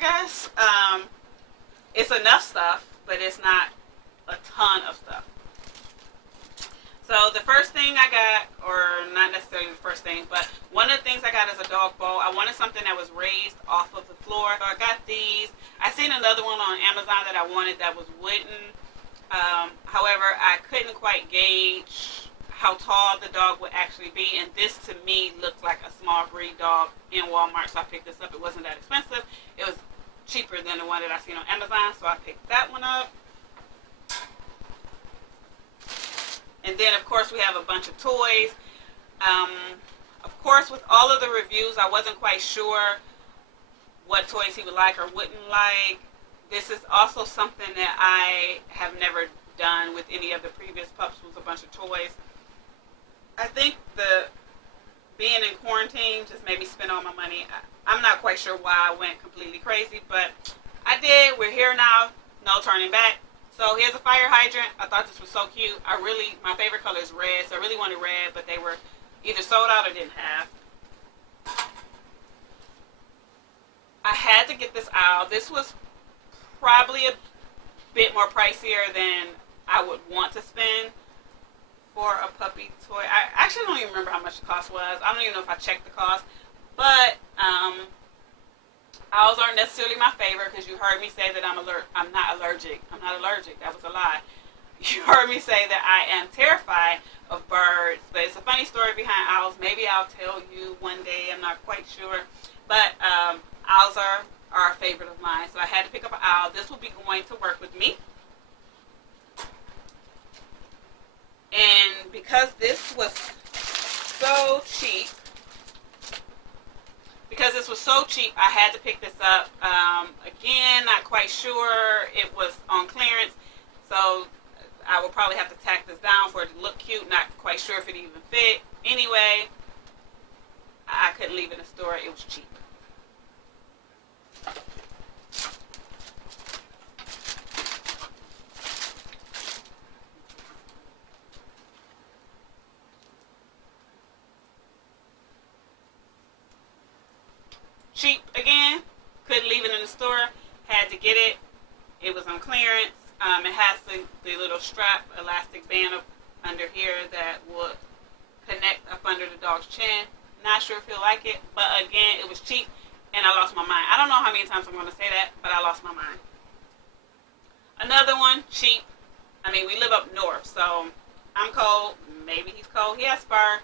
guess. It's enough stuff, but it's not a ton of stuff. So the first thing I got, or not necessarily the first thing, but one of the things I got is a dog bowl. I wanted something that was raised off of the floor. So I got these. I seen another one on Amazon that I wanted that was wooden. However, I couldn't quite gauge how tall the dog would actually be, and this to me looked like a small breed dog in Walmart, so I picked this up. It wasn't that expensive. It was cheaper than the one that I seen on Amazon, so I picked that one up. And then, of course, we have a bunch of toys. Of course, with all of the reviews, I wasn't quite sure what toys he would like or wouldn't like. This is also something that I have never done with any of the previous pups, was a bunch of toys. I think the being in quarantine just made me spend all my money. I'm not quite sure why I went completely crazy, but I did. We're here now. No turning back. So here's a fire hydrant. I thought this was so cute. My favorite color is red, so I really wanted red, but they were either sold out or didn't have. I had to get this owl. This was probably a bit more pricier than I would want to spend for a puppy toy. I actually don't even remember how much the cost was. I don't even know if I checked the cost. But owls aren't necessarily my favorite, because you heard me say that I'm not allergic. I'm not allergic. That was a lie. You heard me say that I am terrified of birds. But it's a funny story behind owls. Maybe I'll tell you one day. I'm not quite sure. But owls are a favorite of mine. So I had to pick up an owl. This will be going to work with me. And because this was so cheap, I had to pick this up. Again, not quite sure. It was on clearance, so I will probably have to tack this down for it to look cute. Not quite sure if it even fit. Anyway, I couldn't leave it in the store. It was cheap. Cheap again. Couldn't leave it in the store. Had to get it. It was on clearance. It has the little strap elastic band up under here that would connect up under the dog's chin. Not sure if he'll like it, but again, it was cheap and I lost my mind. I don't know how many times I'm going to say that, but I lost my mind. Another one, cheap. I mean, we live up north, so I'm cold. Maybe he's cold. He has fur,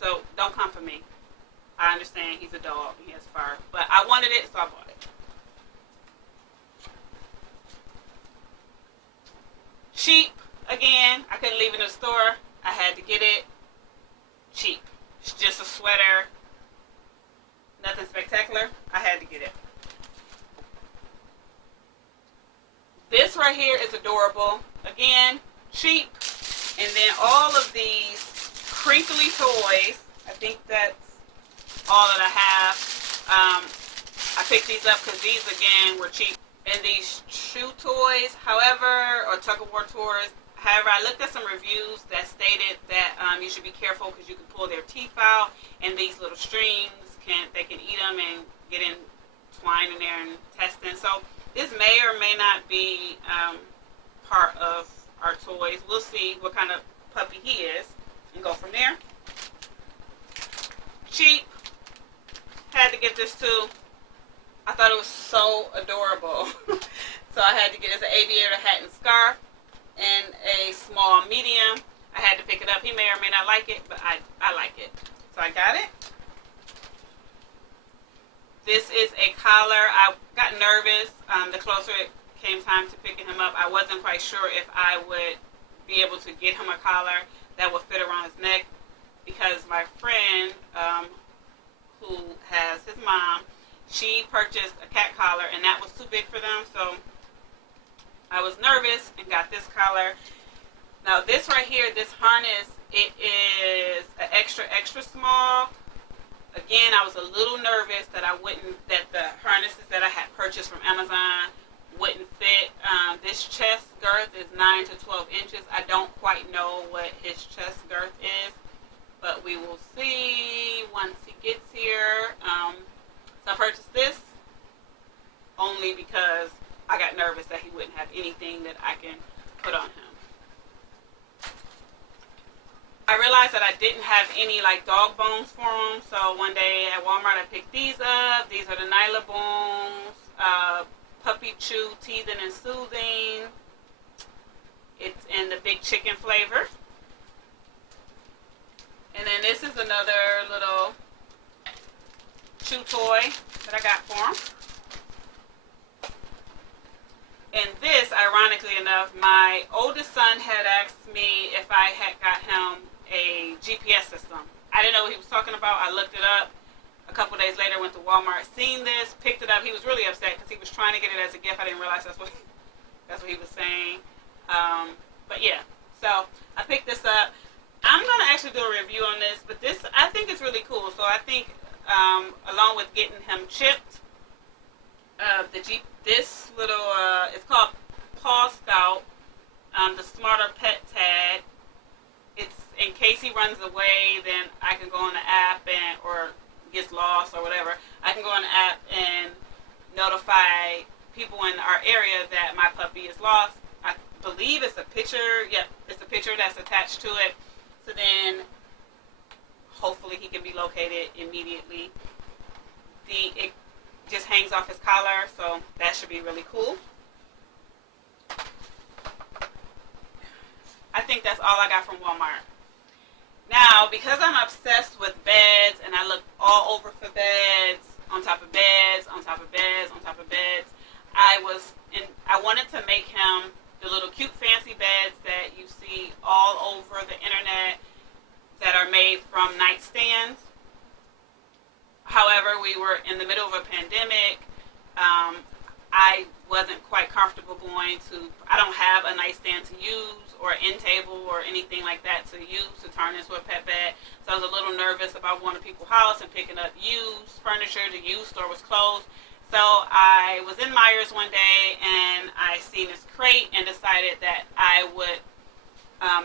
so don't come for me. I understand he's a dog. He has fur. But I wanted it, so I bought it. Cheap. Again, I couldn't leave it in the store. I had to get it. Cheap. It's just a sweater. Nothing spectacular. I had to get it. This right here is adorable. Again, cheap. And then all of these Crinkly Toys. I think that's all that I have. I picked these up because these again were cheap. And these chew toys, however, or tug of war toys. However, I looked at some reviews that stated that you should be careful because you can pull their teeth out, and these little strings they can eat them and get entwined in there and testing. So this may or may not be part of our toys. We'll see what kind of puppy he is and go from there. Cheap. Had to get this too. I thought it was so adorable. So I had to get it as an Aviator Hat and scarf and a small medium. I had to pick it up. He may or may not like it, but I like it. So I got it. This is a collar. I got nervous. The closer it came time to picking him up, I wasn't quite sure if I would be able to get him a collar that would fit around his neck, because my friend who has his mom, she purchased a cat collar and that was too big for them, so I was nervous and got this collar. Now this right here, this harness, it is an extra small. Again, I was a little nervous that the harnesses that I had purchased from Amazon wouldn't fit. This chest girth is 9 to 12 inches. I don't quite know what his chest girth is, but we will see once he gets here. So I purchased this. only because I got nervous that he wouldn't have anything that I can put on him. I realized that I didn't have any like dog bones for him, so one day at Walmart I picked these up. These are the Nyla bones, puppy chew, teething and soothing. It's in the big chicken flavor. And then this is another little chew toy that I got for him. And this, ironically enough, my oldest son had asked me if I had got him a GPS system. I didn't know what he was talking about. I looked it up. A couple days later, went to Walmart, seen this, picked it up. He was really upset because he was trying to get it as a gift. I didn't realize that's what he was saying. But yeah, so I picked this up. I'm going to actually do a review on this, but this, I think it's really cool. So I think, along with getting him chipped, this little, it's called Paw Scout, the Smarter Pet Tag. It's in case he runs away, then I can go on the app or gets lost or whatever. I can go on the app and notify people in our area that my puppy is lost. I believe it's a picture. Yep, it's a picture that's attached to it. So then, hopefully, he can be located immediately. It just hangs off his collar, so that should be really cool. I think that's all I got from Walmart. Now, because I'm obsessed with beds, and I look all over for beds, on top of beds, on top of beds, on top of beds, I wanted to make him the little cute fancy beds that you see all over the internet that are made from nightstands. However, we were in the middle of a pandemic. I wasn't quite comfortable I don't have a nightstand to use or an end table or anything like that to use to turn into a pet bed. So I was a little nervous about going to people's house and picking up used furniture. The used store was closed. So I was in Meijers one day and I seen this crate and decided that I would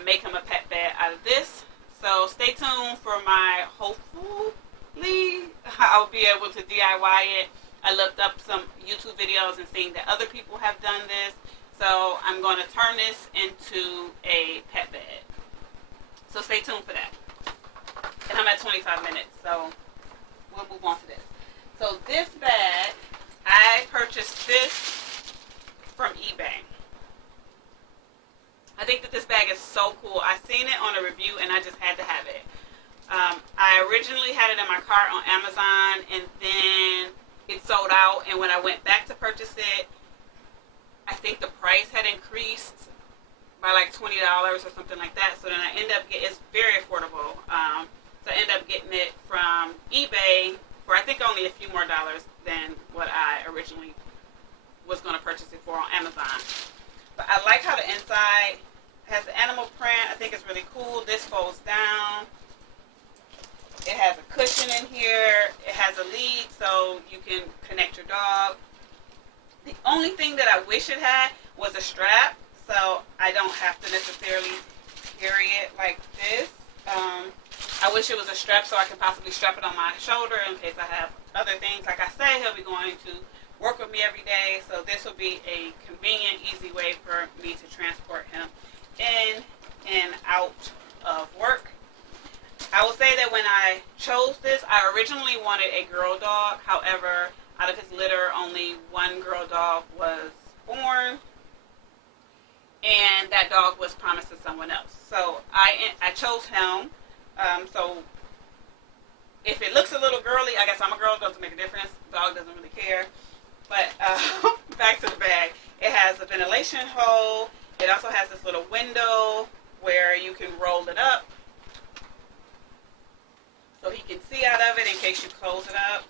make him a pet bed out of this. So stay tuned for my, hopefully, I'll be able to DIY it. I looked up some YouTube videos and seeing that other people have done this. So I'm going to turn this into a pet bed. So stay tuned for that. And I'm at 25 minutes, so we'll move on to this. So this bag, I purchased this from eBay. I think that this bag is so cool. I seen it on a review and I just had to have it. I originally had it in my cart on Amazon and then it sold out, and when I went back to purchase it, I think the price had increased by like $20 or something like that. So then I end up it's very affordable. So I end up getting it from eBay for I think only a few more dollars than what I originally was going to purchase it for on Amazon. But I like how the inside has the animal print. I think it's really cool. This folds down. It has a cushion in here. It has a lead so you can connect your dog. The only thing that I wish it had was a strap, so I don't have to necessarily carry it like this. I wish it was a strap so I can possibly strap it on my shoulder in case I have other things. Like I said, he'll be going to work with me every day, so this will be a convenient, easy way for me to transport him in and out of work. I will say that when I chose this, I originally wanted a girl dog. However, out of his litter, only one girl dog was born, and that dog was promised to someone else. So I chose him. So if it looks a little girly, I guess I'm a girl, it doesn't make a difference. The dog doesn't really care. But back to the bag. It has a ventilation hole. It also has this little window where you can roll it up so he can see out of it in case you close it up.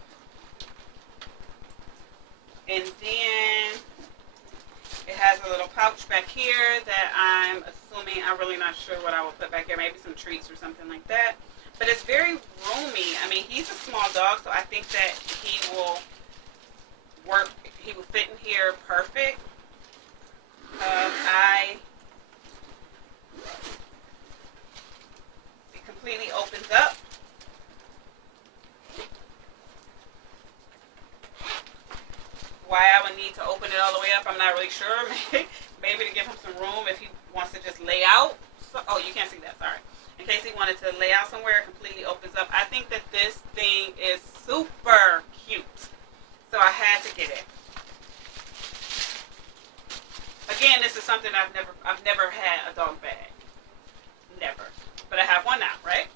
And then it has a little pouch back here that I'm assuming, I'm really not sure what I will put back here, maybe some treats or something like that. But it's very roomy. I mean, he's a small dog, so I think that he will fit in here perfect. It completely opens up. Why I would need I'm not really sure. Maybe to give him some room if he wants to just lay out. So, oh, you can't see that, sorry. In case he wanted to lay out somewhere, it completely opens up. I think that this thing is super cute. So I had to get it. Again, this is something I've never had a dog bag. Never. But I have one now, right?